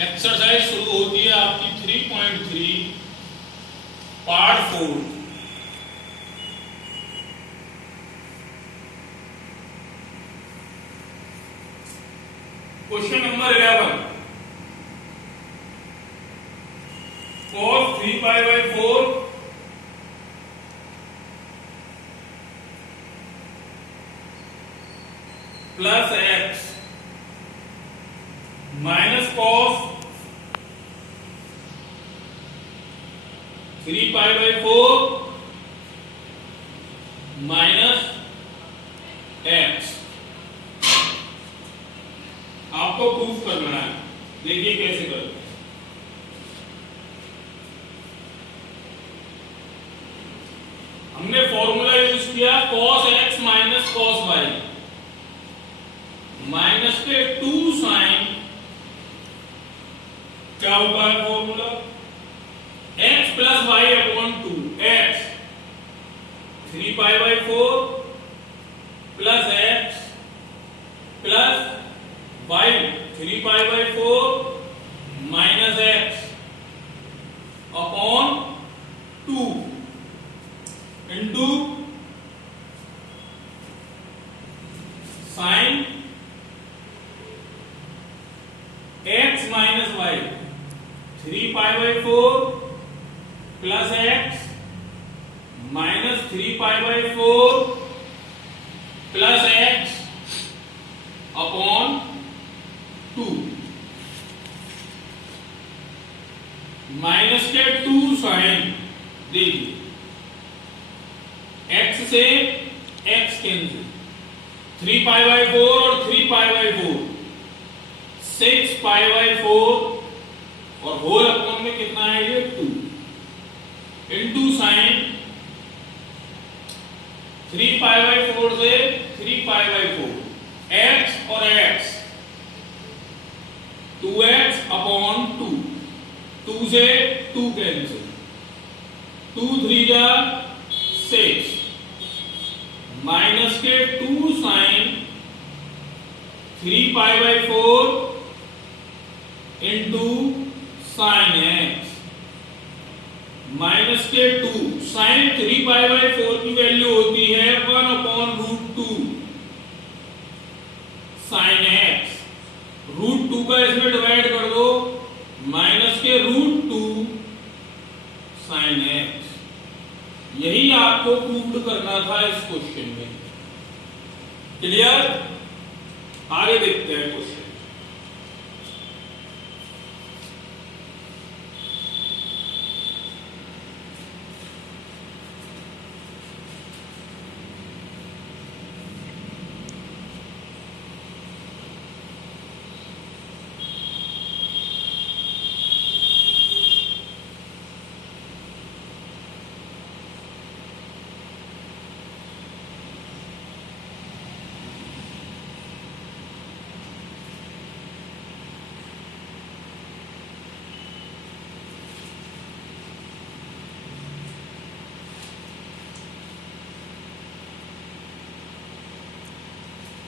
Exercise शुरू होती है आपकी 3.3 part 4। Question number 11, cos 3 pi by 4 plus x minus cos 3 pi by 4 minus x आपको प्रूफ करना है। देखिए कैसे करते हैं। हमने फॉर्मूला यूज किया cos x minus cos y minus के 2 साइन, क्या होता है formula x plus y upon 2, x 3 pi by 4 plus x plus y 3 pi by 4 minus x upon 2 into sine x minus y 3 pi by 4 plus x minus 3 pi by 4 plus x upon 2 minus के 2 sign. देखिए x से x cancel, 3 pi by 4 और 3 pi by 4 6 pi by 4 और whole upon में कितना है ये 2 into sign 3 pi by 4 से 3 पाई बाई 4 x और x 2x अपॉन 2, 2 से 2 कैंसिल, 2 3 जा 6 माइनस के 2 sine 3 pi by 4 into sine x minus के 2 साइन 3 पाई बाई 4 की वैल्यू होती है 1 upon root 2 sine x, root 2 का इसमें डिवाइड कर दो माइनस के रूट 2 साइन x। यही आपको प्रूव करना था इस क्वेश्चन में। क्लियर? आगे देखते हैं question.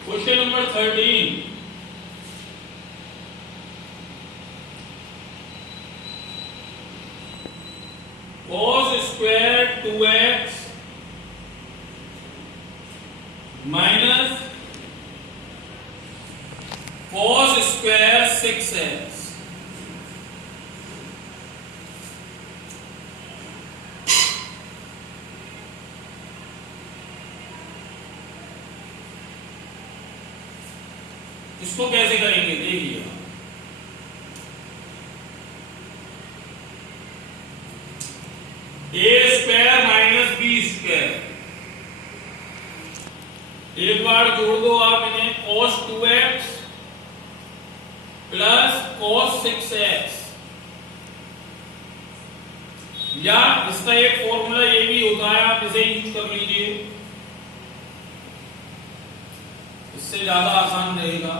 Question number 13, cos square 2x minus cos square 6x इसको कैसे करेंगे देखिए। ए स्क्वायर माइनस बी स्क्वायर, एक बार जोड़ दो आप इन्हें, cos 2x plus cos 6x, या इसका एक फॉर्मूला ये भी होता है, आप इसे यूज कर लीजिए, इससे ज्यादा आसान रहेगा।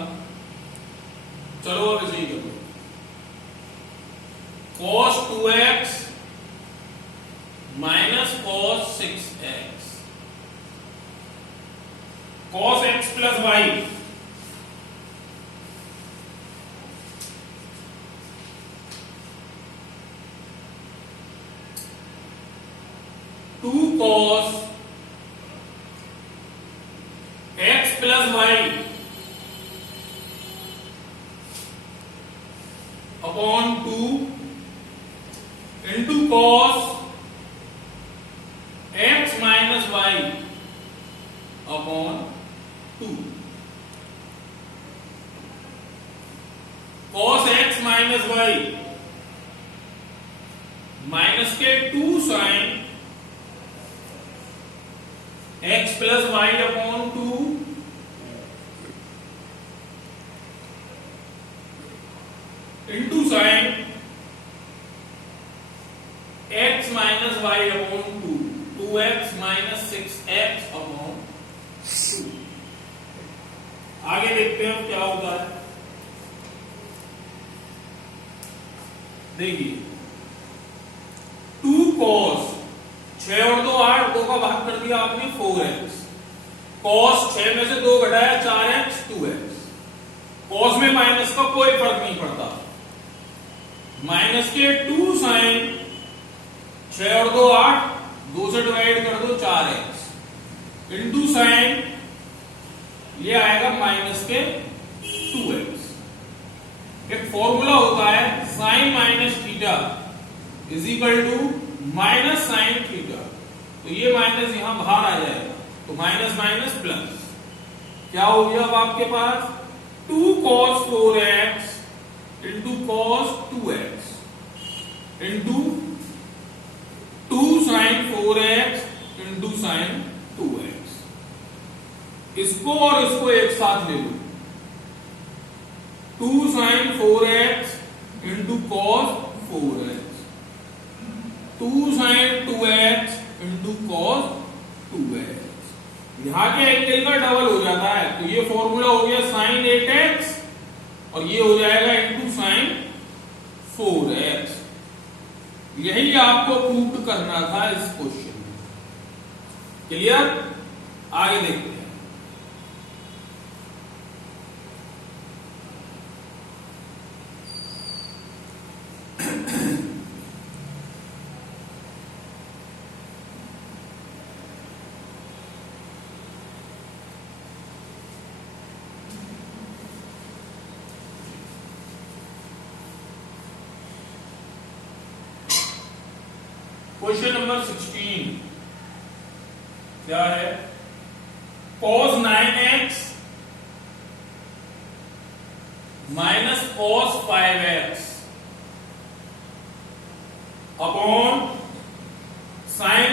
चलो अब इसे ही करो, cos 2x minus cos 6x, cos x plus y plus y upon 2 into cos x minus y upon 2। Cos x minus y minus के 2 sine x plus y upon 2 into sine x minus y upon 2, 2x minus 6x upon 2। आगे देखते हैं क्या होता है। देखिए 2 cos 6 और 2 8, 2 का भाग कर दिया आपने 4x, cos 6 में से 2 घटाया 4x 2x। cos में माइनस का कोई फर्क नहीं पड़ता, माइनस के 2 साइन 6 और 2 8, 2 से डिवाइड कर दो 4x इंटू साइन ये आएगा माइनस के 2x। एक फॉर्मूला होता है sine minus theta is equal to minus sine theta, तो ये माइनस यहां बाहर आ जाएगा, तो माइनस माइनस प्लस क्या हो गया अब आपके पास 2 cos 4x into cos 2x into 2 sin 4x into sin 2x। इसको और इसको एक साथ ले लो, 2 sin 4x into cos 4x, 2 sin 2x into cos 2x। यहां के एंगल का डबल हो जाता है, तो ये फॉर्मूला हो गया sin 8x और ये हो जाएगा इंटू sin 4x। यही आपको प्रूव करना था इस क्वेश्चन में। क्लियर? आगे देखते हैं। क्वेश्चन नंबर 16 क्या है? cos 9x minus cos 5x upon sine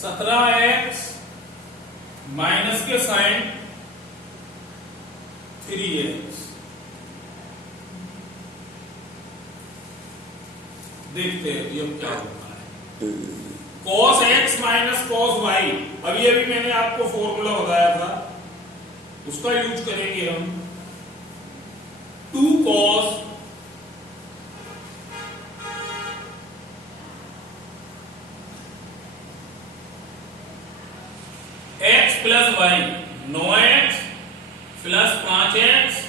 17x minus के साइन 3x। देखते हैं ये क्या होता है। cos x minus cos y, अभी मैंने आपको फॉर्मूला बताया था, उसका यूज करेंगे हम। 2 cos x plus y 9x plus 5x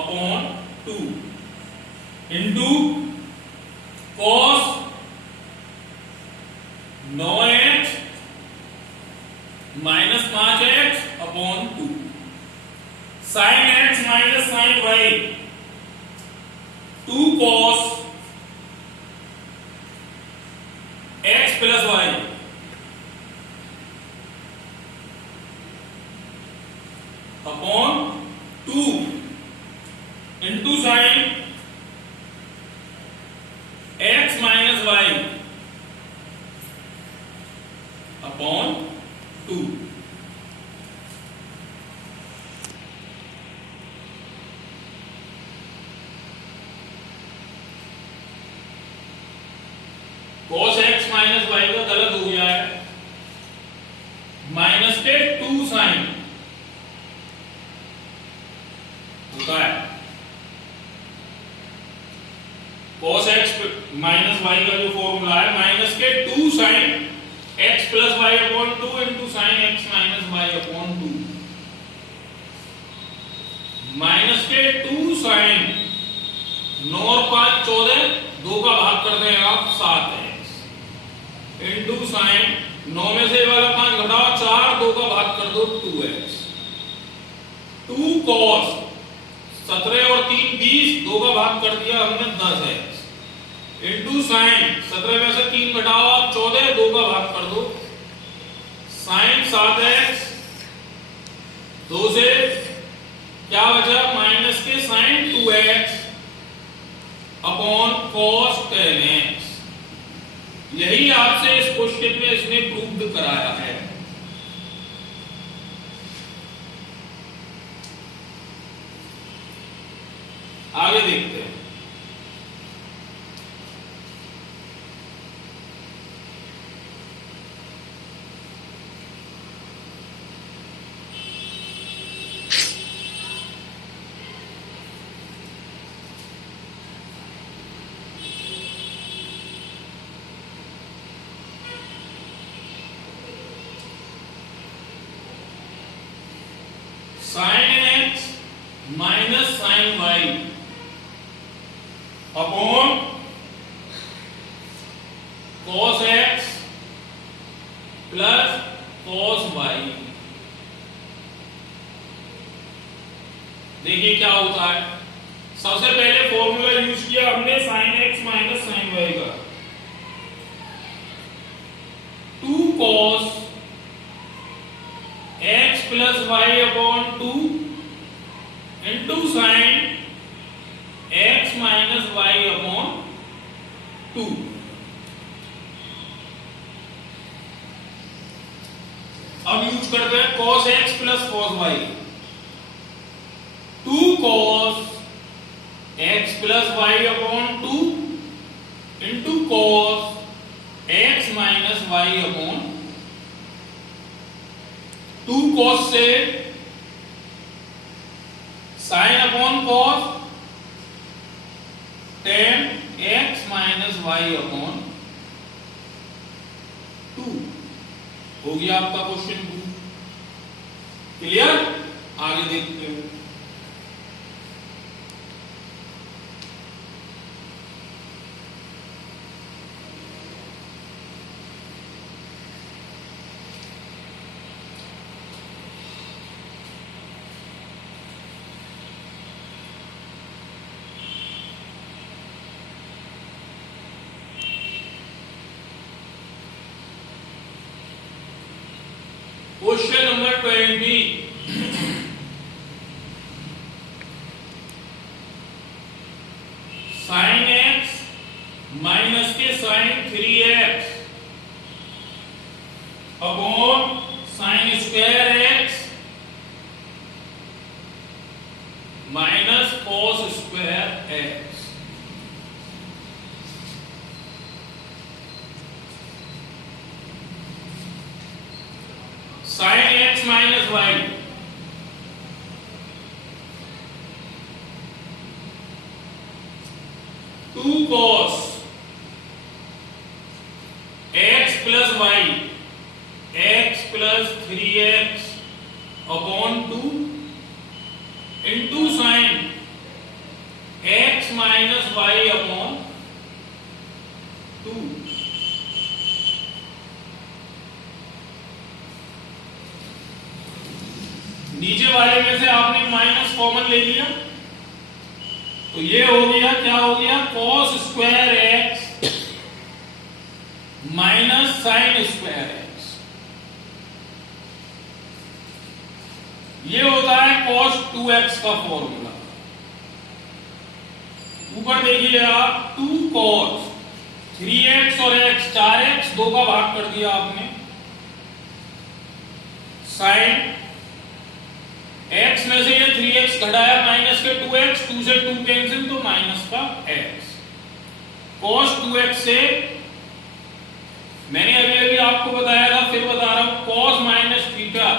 upon 2 into cos 9x minus 5x upon 2 sin x minus sin y 2 cos x plus y upon 2 into sin x minus y upon 2। cos x minus y का गलत हो गया है, minus के 2 sign होता है। cos x minus y का जो फॉर्मूला है माइनस के 2 sine x plus y upon 2 into sine x minus y upon 2 minus के 2 साइन 9 और 5 14, 2 का भाग कर दें आप 7x इंटू साइन 9 में से वाला 5 घटाओ 4, 2 का भाग कर दो 2x, 2 cos 17 और 3 20, 2 का भाग कर दिया हमने 10x इंटू साइन 17 में से 3 घटाओ आप 14, 2 का भाग कर दो साइन 7x, 2 से क्या बचा माइनस के sign 2x upon cos 10x। यही आपसे इस क्वेश्चन में इसने प्रूव्ड कराया है। आगे देखते हैं। Sine x minus sine y upon cos x plus cos y. देखिए क्या होता है। सबसे पहले फॉर्मूला यूज किया हमने sine x minus sine y का, 2 cos x plus y upon 2 into sine x minus y upon 2। अब यूज करते हैं cos x plus cos y, 2 cos x plus y upon 2 into cos x minus y upon 2 cos से sine upon cos tan x minus y upon 2 हो गया आपका question 2। Clear? आगे देखते हैं। Question number 20, sine x minus के sine 3x upon sine square x minus cos square x. Sine x minus y, two cos x plus y x plus 3x upon 2 into sine x minus y upon 2। नीचे वाले में से आपने minus common ले लिया तो ये हो गया, क्या हो गया, cos square x minus sign square x. ये होता है cos 2x का फॉर्मूला। ऊपर देखिए आप 2 cos 3x और x 4x, 2 का भाग कर दिया आपने, साइन x में से ये 3x घटाया माइनस के 2x, 2 से 2 कैंसिल तो माइनस का x। cos 2x से मैंने अभी आपको बताया था, फिर बता रहा हूं, cos minus theta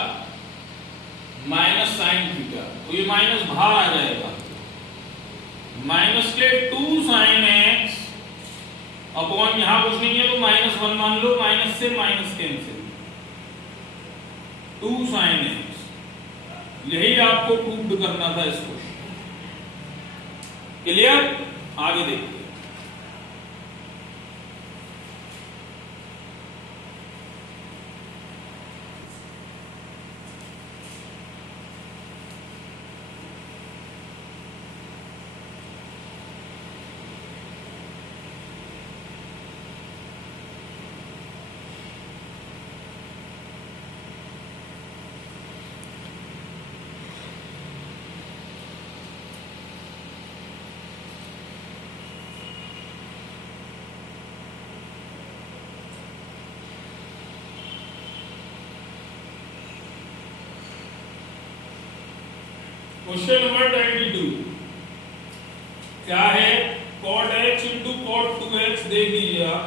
minus sine theta, तो ये माइनस बाहर आ जाएगा, माइनस के 2 साइन x अपॉन यहां कुछ नहीं है तो -1 मान लो, माइनस से माइनस कैंसिल, 2 साइन x। यही आपको प्रूव करना था इस क्वेश्चन। क्लियर? आगे देखिए। क्वेश्चन नंबर 22 क्या है? cot x into cot 2x देख लीजिए आप।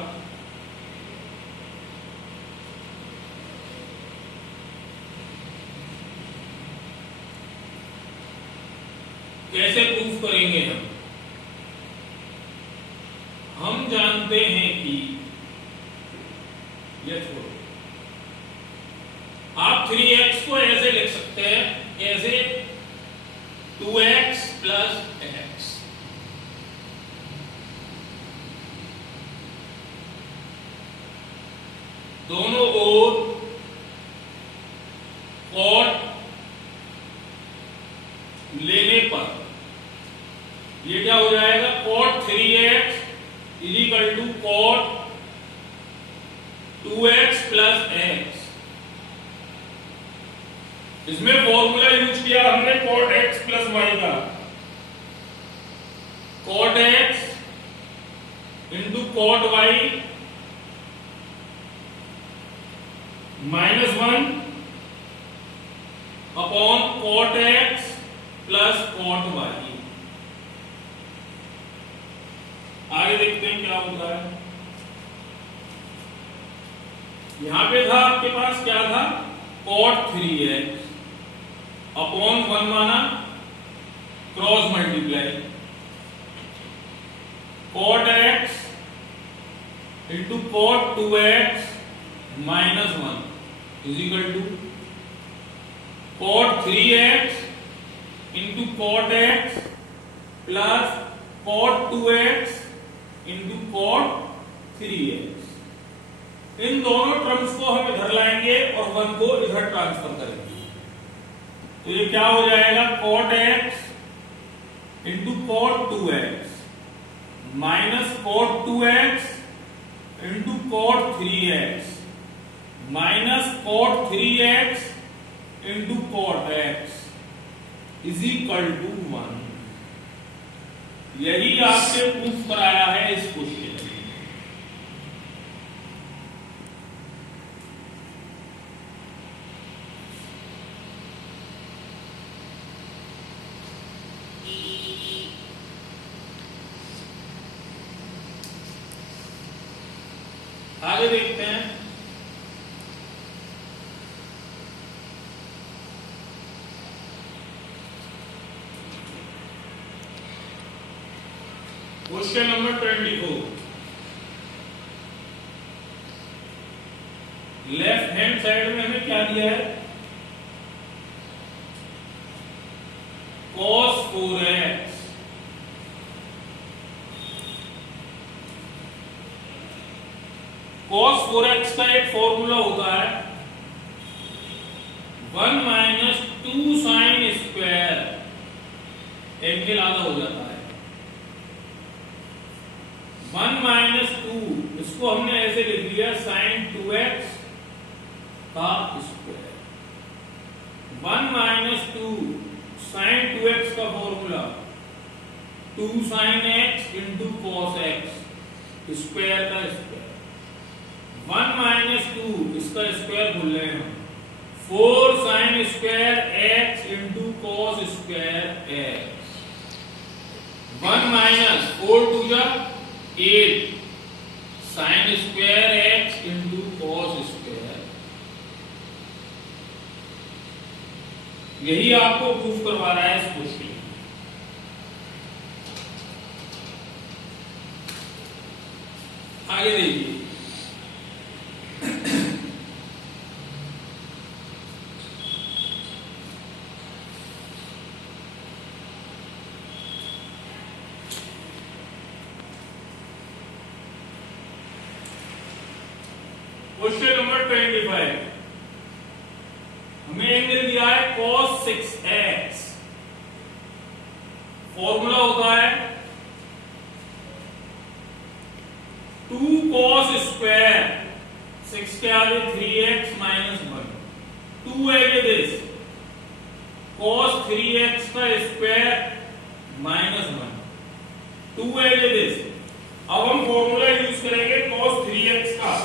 कैसे प्रूफ करेंगे हम जानते हैं कि ये छोड़ो, आप 3x को ऐसे लिख सकते हैं, कैसे? 2x plus x। दोनों ओर cot लेने पर ये क्या हो जाएगा? cot 3x is equal to cot 2x plus x। इसमें फॉर्मूला यूज किया हमने cot x प्लस y का। cot x into cot y -1 upon cot x plus cot y। आगे देखते हैं क्या होता है। यहां पे था आपके पास क्या था? cot 3x अपॉन 1 माना, cross multiply cot x into cot 2x -1 is equal to cot 3x into cot x plus cot 2x into cot 3x। इन दोनों टर्म्स को हम इधर लाएंगे और 1 को इधर ट्रांसफर करेंगे, तो ये क्या हो जाएगा? cot x into cot 2x minus cot 2x into cot 3x minus cot 3x into cot x is equal to 1। यही आपसे प्रूफ कराया है इस क्वेश्चन में। आगे देखते हैं। Question number 24। Left hand side में हमें क्या दिया है? cos 4x cos 4x का एक फॉर्मूला होता है 1 माइनस 2 साइन स्क्वायर, एंगल आधा हो जाता है 1 माइनस 2, इसको हमने ऐसे लिख दिया साइन 2x का स्क्वायर। 1 माइनस 2 साइन 2x का formula 2 sine x into cos x square का स्क्वायर। 1 माइनस 2 इसका स्क्वायर भूल रहे हैं हम, 4 sine square x into cos square x। 1 minus 4 टू जा 8 sine square x into cos square. यही आपको प्रूफ करवा रहा है इस क्वेश्चन। आगे देखिए, क्वेश्चन नंबर 25। हमें एंगल दिया है cos 6x, फॉर्मूला होता है 2 cos स्क्वायर 6 के आगे 3x माइनस 1, 2 है दिस cos 3x का स्क्वायर माइनस 1, 2 है दिस। अब हम फॉर्मूला यूज करेंगे cos 3x का।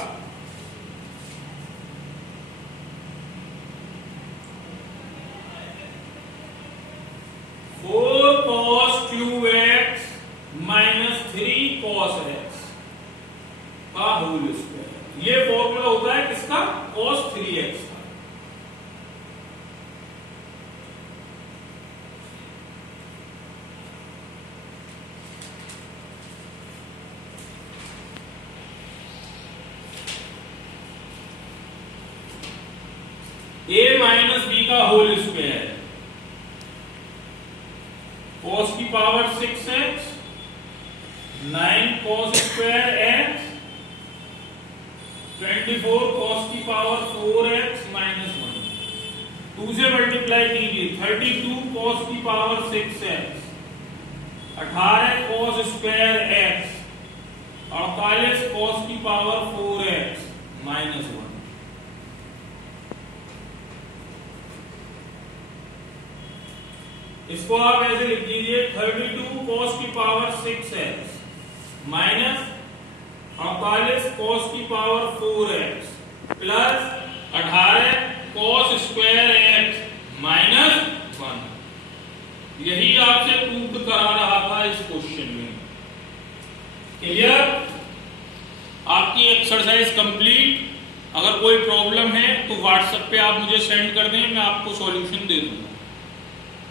माइनस बी का होल स्क्वायर, cos की power 6x 9 cos square x 24 cos की पावर 4x माइनस 1, 2 से मल्टीप्लाई कीजिए 32 cos की power 6x 18 cos square x 48 cos की पावर 4x माइनस 1। इसको आप ऐसे लिख दीजिए 32 cos की पावर 6x माइनस 48 cos की power 4x plus 18 cos square x minus 1। यही आपसे प्रूव करा रहा था इस क्वेश्चन में। क्लियर? आपकी एक्सरसाइज कंप्लीट। अगर कोई प्रॉब्लम है तो व्हाट्सएप पे आप मुझे सेंड कर दें, मैं आपको सॉल्यूशन दे दूंगा।